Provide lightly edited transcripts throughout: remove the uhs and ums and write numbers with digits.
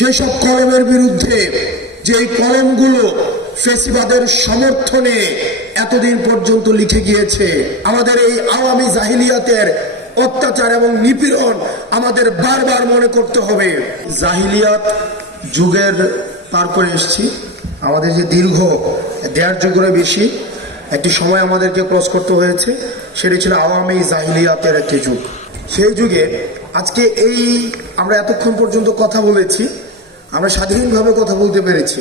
সেসব কলমের বিরুদ্ধে যেই কলমগুলো ফেসিবাদের সমর্থনে এতদিন পর্যন্ত লিখে গিয়েছে, আমাদের এই আওয়ামী জাহিলিয়াতের অত্যাচার এবং নিপীড়ন আমাদের বারবার মনে করতে হবে। জাহিলিয়াত যুগের পার করে এসেছি, আমাদের যে দীর্ঘ 1.5 যুগেরও বেশি একটি সময় আমাদেরকে ক্রস করতে হয়েছে, সেটি ছিল আওয়ামী জাহিলিয়াতের একটি যুগ। সেই যুগে আজকে এই আমরা এতক্ষণ পর্যন্ত কথা বলেছি, আমরা স্বাধীনভাবে কথা বলতে পেরেছি,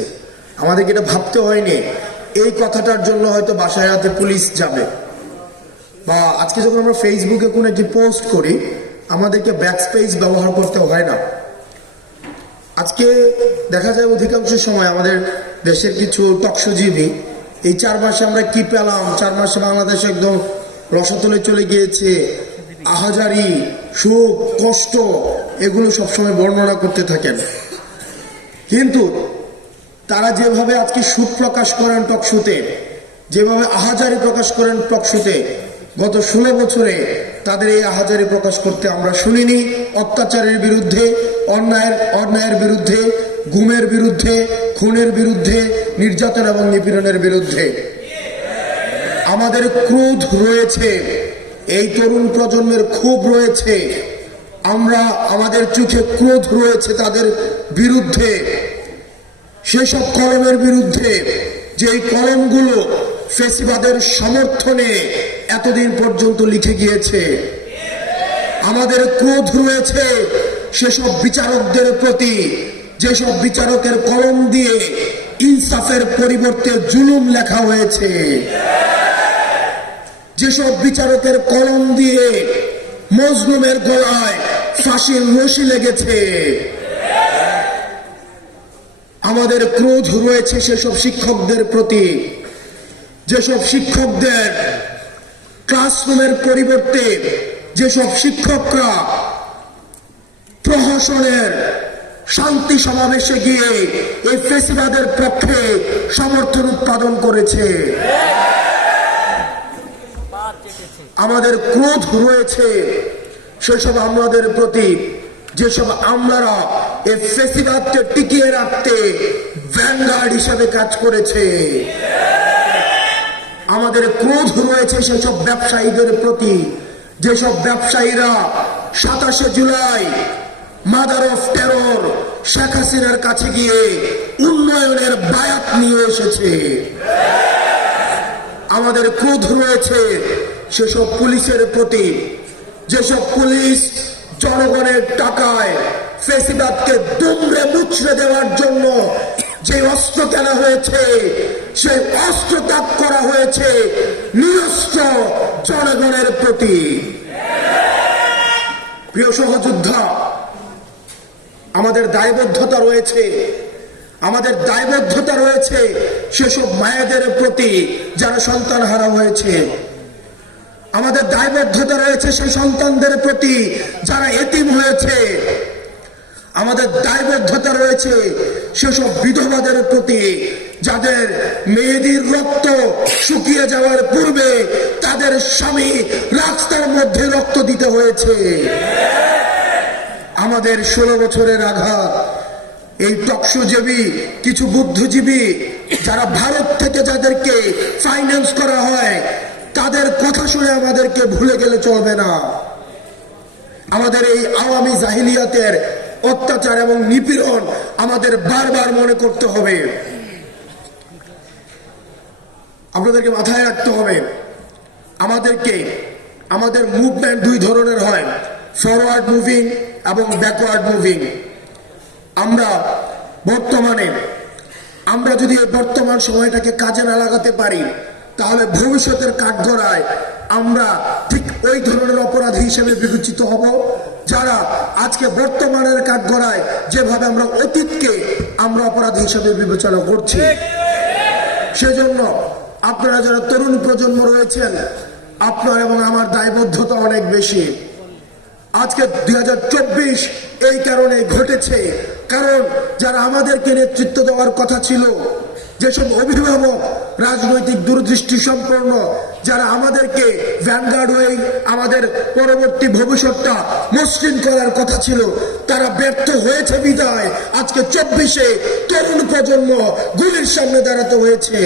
আমাদেরকে এটা ভাবতে হয়নি এই কথাটার জন্য হয়তো বাসায় রাতে পুলিশ যাবে, বা আজকে যখন আমরা ফেসবুকে কোনো একটি পোস্ট করি আমাদেরকে ব্যাকস্পেস ব্যবহার করতে হয় না। আজকে দেখা যায় অধিকাংশ সময় আমাদের দেশের কিছু টকশোজীবী এই 4 মাসে আমরা কি পেলাম, 4 মাসে বাংলাদেশ একদম রসাতলে চলে গিয়েছে, আহাজারি, সুখ, কষ্ট, এগুলো সবসময় বর্ণনা করতে থাকেন। কিন্তু তারা যেভাবে আজকে সুখ প্রকাশ করেন টকশোতে, যেভাবে আহাজারি প্রকাশ করেন টকশোতে, গত 16 বছরে তাদের এই আহাজারি প্রকাশ করতে আমরা শুনিনি। অত্যাচারের বিরুদ্ধে, অন্যায়ের বিরুদ্ধে, গুমের বিরুদ্ধে, খুনের বিরুদ্ধে, নির্যাতন এবং নিপীড়নের বিরুদ্ধে আমাদের ক্রোধ রয়েছে, এই তরুণ প্রজন্মের ক্ষোভ রয়েছে, আমাদের চোখে ক্রোধ রয়েছে তাদের বিরুদ্ধে। সেসব কলমের বিরুদ্ধে যেই কলমগুলো ফেসিবাদের সমর্থনে এতদিন পর্যন্ত লিখে গিয়েছে, আমাদের ক্রোধ রয়েছে সেসব বিচারকদের প্রতি, যেসব বিচারকের কলম দিয়ে ইনসাফের পরিবর্তে জুলুম লেখা হয়েছে, যেসব বিচারকের কলম দিয়ে মজলুমের গলায় ফাঁসির রশি লেগেছে। আমাদের ক্রোধ রয়েছে সেসব শিক্ষকদের প্রতি, যেসব শিক্ষকদের ক্লাসরুমের পরিবর্তে যেসব শিক্ষকরা প্রহসনের শান্তি সমাবেশে গিয়ে এই ফেসিবাদের পক্ষে সমর্থন উৎপাদন করেছে। আমাদের ক্রোধ রয়েছে সেসব আমলাদের প্রতি, যেসব আমলারা এই ফেসিবাদকে টিকিয়ে রাখতে ভ্যানগার্ড হিসাবে কাজ করেছে। আমাদের ক্রোধ রয়েছে সেসব ব্যবসায়ীদের প্রতি, যেসব ব্যবসায়ীরা 27শে July mother of terror Sheikh হাসিনার কাছে গিয়ে উন্নয়নের বায়াত নিয়ে এসেছে। আমাদের ক্রোধ রয়েছে সেসব পুলিশের প্রতি, যেসব পুলিশ জনগণের টাকায় ফেসিবাদকে দুমড়ে মুচড়ে দেওয়ার জন্য যে অস্ত্র কেনা হয়েছে, সেই অস্ত্র ত্যাগ করা হয়েছে নিরস্ত্র জনগণের প্রতি। প্রিয় সহযোদ্ধা, আমাদের দায়বদ্ধতা রয়েছে, আমাদের দায়বদ্ধতা রয়েছে সেসব মায়েদের প্রতি যারা সন্তান হারা হয়েছে। আমাদের দায়বদ্ধতা রয়েছে সেই সন্তানদের প্রতি যারা এতিম হয়েছে। আমাদের দায়বদ্ধতা রয়েছে সেসব বিধবাদের প্রতি যাদের মেয়েদের রক্ত শুকিয়ে যাওয়ার পূর্বে তাদের স্বামী রাস্তার মধ্যে রক্ত দিতে হয়েছে। আমাদের 16 বছরের আঘাত, এই টকশোজীবী কিছু বুদ্ধিজীবী যারা ভারত থেকে যাদেরকে ফাইন্যান্স করা হয়, তাদের কথা শুনে আমাদেরকে ভুলে গেলে চলবে না। আমাদের এই আওয়ামী জাহিলিয়াতের অত্যাচার এবং নিপীড়ন আমাদের বারবার মনে করতে হবে। আপনাদেরকে মাথায় রাখতে হবে, আমাদের মুভমেন্ট 2 ধরনের হয়, ফরওয়ার্ড মুভিং এবং ব্যাকওয়ার্ড মুভিং। আমরা যদি এই বর্তমান সময়টাকে কাজে না লাগাতে পারি, তাহলে ভবিষ্যতের কাঠগড়ায় আমরা ঠিক ওই ধরনের অপরাধী হিসেবে বিবেচিত হব যারা আজকে বর্তমানের কাঠগড়ায় যেভাবে আমরা অতীতকে আমরা অপরাধী হিসেবে বিবেচনা করছি। সেজন্য আপনারা যারা তরুণ প্রজন্ম রয়েছেন, আপনার এবং আমার দায়বদ্ধতা অনেক বেশি। আজকে 2024 এই কারণে ঘটেছে, কারণ যারা আমাদেরকে নেতৃত্ব দেওয়ার কথা ছিল যেসব অভিভাবক রাজনৈতিক দূরদৃষ্টি সম্পন্ন, যারা আমাদেরকে ভ্যানগার্ড হয়ে আমাদের পরবর্তী ভবিষ্যৎটা মসৃণ করার কথা ছিল, তারা ব্যর্থ হয়েছে বিদায় আজকে 24-এ তরুণ প্রজন্ম গুলির সামনে দাঁড়াতে হয়েছে।